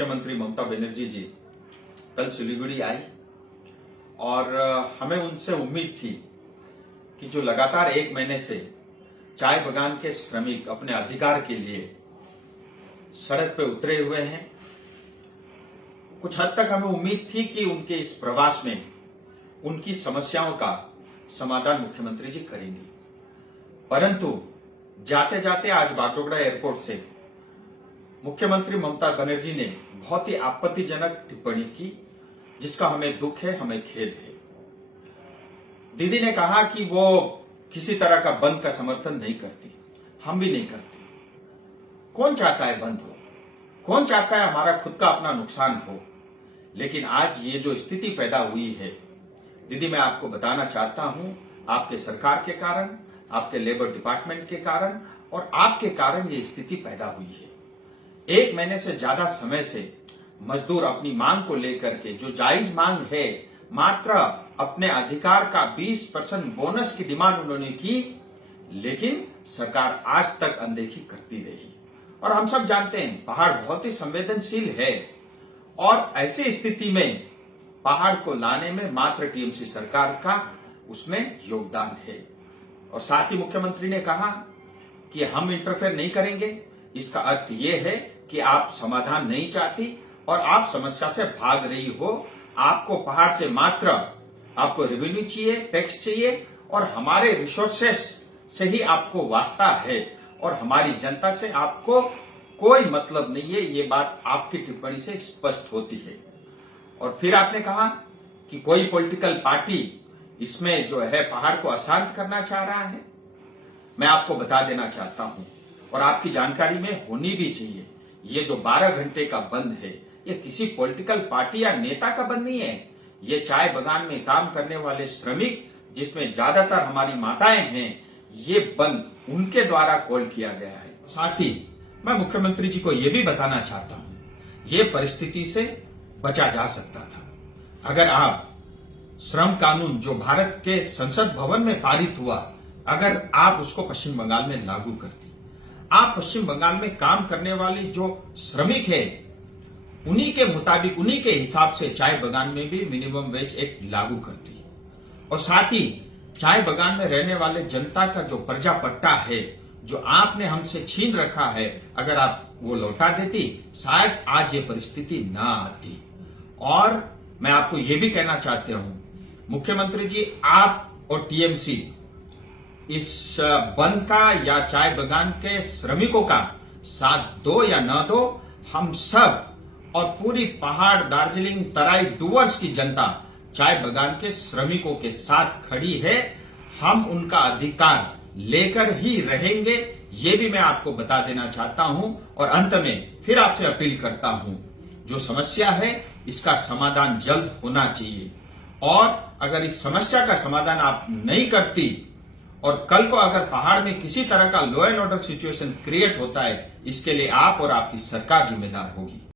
मुख्यमंत्री ममता बनर्जी जी कल सिलीगुड़ी आई और हमें उनसे उम्मीद थी कि जो लगातार 1 महीने से चाय बागान के श्रमिक अपने अधिकार के लिए सड़क पे उतरे हुए हैं, कुछ हद तक हमें उम्मीद थी कि उनके इस प्रवास में उनकी समस्याओं का समाधान मुख्यमंत्री जी करेंगे। परंतु जाते जाते आज बागडोगरा एयरपोर्ट से मुख्यमंत्री ममता बनर्जी ने बहुत ही आपत्तिजनक टिप्पणी की, जिसका हमें दुख है, हमें खेद है। दीदी ने कहा कि वो किसी तरह का बंद का समर्थन नहीं करती, हम भी नहीं करते। कौन चाहता है बंद हो, कौन चाहता है हमारा खुद का अपना नुकसान हो। लेकिन आज ये जो स्थिति पैदा हुई है दीदी, मैं आपको बताना चाहता हूं, आपके सरकार के कारण, आपके लेबर डिपार्टमेंट के कारण और आपके कारण ये स्थिति पैदा हुई है। 1 महीने से ज्यादा समय से मजदूर अपनी मांग को लेकर के, जो जायज मांग है, मात्र अपने अधिकार का 20% बोनस की डिमांड उन्होंने की, लेकिन सरकार आज तक अनदेखी करती रही। और हम सब जानते हैं पहाड़ बहुत ही संवेदनशील है और ऐसी स्थिति में पहाड़ को लाने में मात्र टीएमसी सरकार का उसमें योगदान है। और साथ ही मुख्यमंत्री ने कहा कि हम इंटरफेयर नहीं करेंगे। इसका अर्थ यह है कि आप समाधान नहीं चाहती और आप समस्या से भाग रही हो। आपको पहाड़ से मात्र आपको रेवेन्यू चाहिए, टैक्स चाहिए और हमारे रिसोर्सेस से ही आपको वास्ता है और हमारी जनता से आपको कोई मतलब नहीं है। ये बात आपकी टिप्पणी से स्पष्ट होती है। और फिर आपने कहा कि कोई पॉलिटिकल पार्टी इसमें जो है पहाड़ को अशांत करना चाह रहा है। मैं आपको बता देना चाहता हूं और आपकी जानकारी में होनी भी चाहिए, ये जो 12 घंटे का बंद है, ये किसी पॉलिटिकल पार्टी या नेता का बंद नहीं है। ये चाय बागान में काम करने वाले श्रमिक, जिसमें ज्यादातर हमारी माताएं हैं, ये बंद उनके द्वारा कॉल किया गया है। साथ ही मैं मुख्यमंत्री जी को यह भी बताना चाहता हूं, ये परिस्थिति से बचा जा सकता था अगर आप श्रम कानून जो भारत के संसद भवन में पारित हुआ, अगर आप उसको पश्चिम बंगाल में लागू करती। आप पश्चिम बंगाल में काम करने वाले जो श्रमिक है, उन्हीं के मुताबिक, उन्हीं के हिसाब से चाय बागान में भी मिनिमम वेज एक्ट लागू करती। और साथ ही चाय बागान में रहने वाले जनता का जो पर्जा पट्टा है, जो आपने हमसे छीन रखा है, अगर आप वो लौटा देती, शायद आज ये परिस्थिति ना आती। और मैं आपको ये भी कहना चाहता हूं, मुख्यमंत्री जी, आप और टीएमसी इस बंद का या चाय बागान के श्रमिकों का साथ दो या न दो, हम सब और पूरी पहाड़, दार्जिलिंग, तराई, डुवर्स की जनता चाय बागान के श्रमिकों के साथ खड़ी है। हम उनका अधिकार लेकर ही रहेंगे, ये भी मैं आपको बता देना चाहता हूं। और अंत में फिर आपसे अपील करता हूं, जो समस्या है इसका समाधान जल्द होना चाहिए। और अगर इस समस्या का समाधान आप नहीं करती और कल को अगर पहाड़ में किसी तरह का law and order situation create होता है, इसके लिए आप और आपकी सरकार जिम्मेदार होगी।